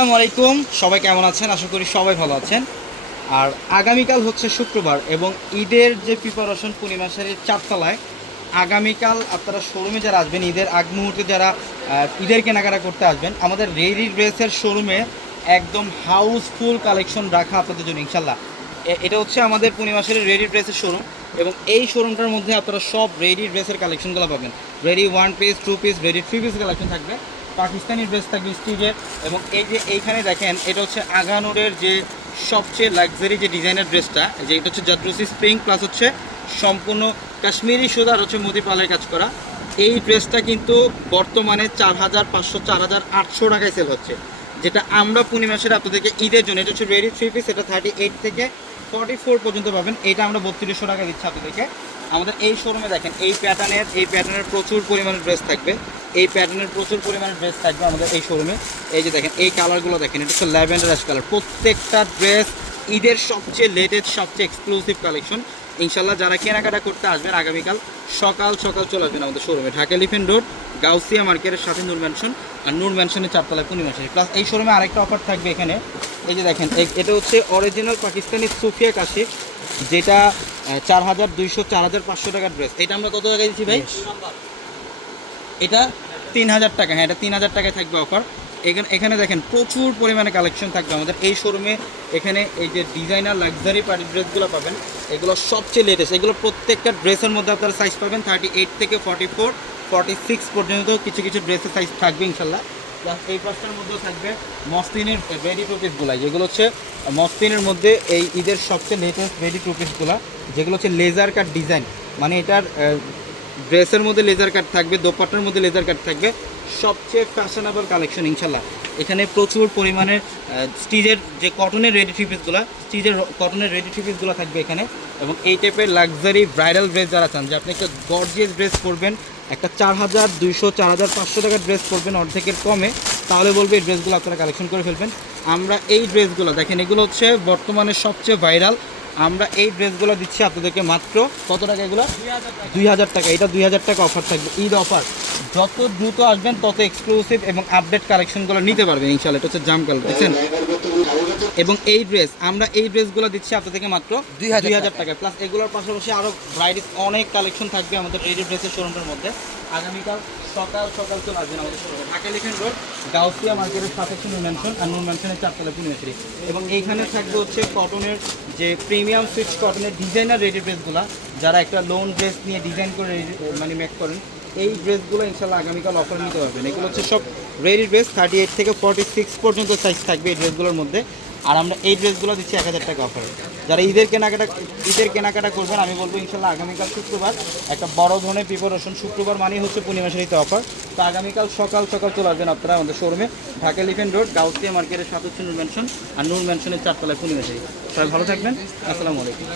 আসসালামু আলাইকুম। সবাই কেমন আছেন? আশা করি সবাই ভালো আছেন। আর আগামীকাল হচ্ছে শুক্রবার এবং ঈদের যে প্রিপারেশন পূর্ণিমা শাড়ির চারতলায়, আগামীকাল আপনারা শোরুমে যারা আসবেন, ঈদের আগ মুহূর্তে যারা ঈদের কেনাকাটা করতে আসবেন, আমাদের রেডি ড্রেসের শোরুমে একদম হাউসফুল কালেকশন রাখা আপনাদের জন্য ইনশাল্লাহ এটা হচ্ছে আমাদের পূর্ণিমা শাড়ির রেডি ড্রেসের শোরুম এবং এই শোরুমটার মধ্যে আপনারা সব রেডি ড্রেসের কালেকশনগুলো পাবেন। Ready one piece two piece ready three piece collection থাকবে। পাকিস্তানি ড্রেস থাকবে স্টিজের এবং এই যে এইখানে দেখেন, এটা হচ্ছে আগানোরের যে সবচেয়ে লাক্সারি যে ডিজাইনের ড্রেসটা যে এটা হচ্ছে জাদ্রুসি স্প্রিং প্লাস হচ্ছে সম্পূর্ণ কাশ্মীরি সুতার হচ্ছে মোদি পালের কাজ করা। এই ড্রেসটা কিন্তু বর্তমানে চার হাজার পাঁচশো, চার হাজার আটশো টাকায় সেল হচ্ছে। যেটা আমরা পূর্ণিমা মাসের আপনাদেরকে ঈদের জন্য, এটা হচ্ছে রেডি থ্রি পিস এটা থার্টি এইট থেকে ফর্টি ফোর পর্যন্ত পাবেন। এটা আমরা বত্রিশশো টাকা দিচ্ছি আপনাদেরকে। আমাদের এই শোরুমে দেখেন, এই প্যাটার্নের এই প্যাটার্নের প্রচুর পরিমাণে ড্রেস থাকবে। এই প্যাটার্নের প্রচুর পরিমাণে ড্রেস থাকবে আমাদের এই শোরুমে এই যে দেখেন, এই কালারগুলো দেখেন, এটা হচ্ছে ল্যাভেন্ডার অ্যাশ কালার প্রত্যেকটা ড্রেস ঈদের সবচেয়ে লেটেস্ট সবচেয়ে এক্সক্লুসিভ কালেকশন ইনশাল্লাহ যারা কেনাকাটা করতে আসবেন আগামীকাল, সকাল সকাল চলে আসবেন আমাদের শোরুমে ঢাকা এলিফেন্ট রোড গাউসিয়া মার্কেটের সাথে নূর ম্যানশন আর নূর ম্যানশনের চারতলায় পূর্ণিমা প্লাস এই শোরুমে আরেকটা অফার থাকবে এখানে। এই যে দেখেন এটা হচ্ছে অরিজিনাল পাকিস্তানি সুফিয়া কাশিফ যেটা চার হাজার দুইশো, চার হাজার পাঁচশো টাকার ড্রেস এটা আমরা কত টাকায় দিচ্ছি ভাই? এটা তিন হাজার টাকা হ্যাঁ এটা তিন হাজার টাকায় থাকবে অফার এখানে এখানে দেখেন, প্রচুর পরিমাণে কালেকশন থাকবে আমাদের। এই শোরুমে এখানে এই যে ডিজাইনার লাক্সারি পার্টি ড্রেসগুলো পাবেন, এগুলো সবচেয়ে লেটেস্ট এগুলো প্রত্যেকটা ড্রেসের মধ্যে আপনারা সাইজ পাবেন থার্টি এইট থেকে ফর্টি ফোর ফর্টি সিক্স পর্যন্ত কিছু কিছু ড্রেসের সাইজ থাকবে ইনশাল্লাহ। প্লাস এই পাঁচটার মধ্যেও থাকবে মসলিনের রেডি টুপিসগুলো যেগুলো হচ্ছে মসলিনের মধ্যে এই ঈদের সবচেয়ে লেটেস্ট রেডি টুপিসগুলো যেগুলো হচ্ছে লেজার কাট ডিজাইন মানে এটার ড্রেসের মধ্যে লেজার কাট থাকবে, দোপাট্টার মধ্যে লেজার কাট থাকবে, সবচেয়ে ফ্যাশনেবল কালেকশন ইনশাল্লাহ এখানে প্রচুর পরিমাণে স্টিজের যে কটনের রেডি থ্রি পিসগুলো স্টিজের কটনের রেডি থ্রি পিসগুলো থাকবে এখানে। এবং এই টাইপের লাক্সারি ব্রাইডাল ড্রেস যারা চান, যে আপনি একটা গর্জিয়াস ড্রেস পরবেন, একটা চার হাজার দুইশো, চার হাজার পাঁচশো টাকার ড্রেস পরবেন অর্ধেকের কমে, তাহলে বলবে এই ড্রেসগুলো আপনারা কালেকশন করে ফেলবেন। আমরা এই ড্রেসগুলো দেখেন, এগুলো হচ্ছে বর্তমানে সবচেয়ে ভাইরাল আমরা এই ড্রেসগুলো দিচ্ছি আপনাদেরকে মাত্র কত টাকা এগুলো? দুই হাজার টাকা। এটা দুই হাজার টাকা অফার থাকবে। ঈদ অফার যত দ্রুত আসবেন তত এক্সক্লুসিভ এবং আপডেট কালেকশনগুলো নিতে পারবেন ইনশাল্লাহ এটা হচ্ছে জাম কালার দেখছেন? এবং এই ড্রেস আমরা এই ড্রেসগুলো দিচ্ছি আপনাদেরকে মাত্র দুই হাজার টাকা। প্লাস এগুলোর পাশাপাশি আরও ভ্রাইটিস অনেক কালেকশন থাকবে আমাদের রেডি ড্রেসের শোরুমটার মধ্যে। আগামীকাল সকাল সকাল চলে আসবেন আমাদের শোরুমে ঢাকা লিখেন রোড গাউসিয়া মার্কেটের সাথে নূর ম্যানশন আর নূর ম্যানশনের চারতলা পুনিয়াশ্রী এবং এইখানে থাকবে হচ্ছে কটনের যে প্রিমিয়াম সুইচ কটনের ডিজাইনার রেডি ড্রেসগুলো যারা একটা লোন ড্রেস নিয়ে ডিজাইন করে মানে মেক করেন, এই ড্রেসগুলো ইনশাল্লাহ আগামীকাল অফার নিতে পারবেন। এগুলো হচ্ছে সব রেডি ড্রেস থার্টি এইট থেকে ফর্টি সিক্স পর্যন্ত সাইজ থাকবে এই ড্রেসগুলোর মধ্যে। আর আমরা এই ড্রেসগুলো দিচ্ছি এক হাজার টাকা অফারে যারা ঈদের কেনাকাটা ঈদের কেনাকাটা করবেন, আমি বলব ইনশাল্লাহ আগামীকাল শুক্রবার, একটা বড় ধরনের প্রিপারেশন শুক্রবার মানেই হচ্ছে পূর্ণিমা শাড়িতে অফার তো আগামীকাল সকাল সকাল চলে আসবেন আপনারা আমাদের শোরুমে ঢাকা লিফেন রোড গাউসিয়া মার্কেটের সাথে হচ্ছে নূর ম্যানশন আর নূর ম্যানশনের চারতলায় পূর্ণিমা শাড়ি সবাই ভালো থাকবেন, আসসালামু আলাইকুম।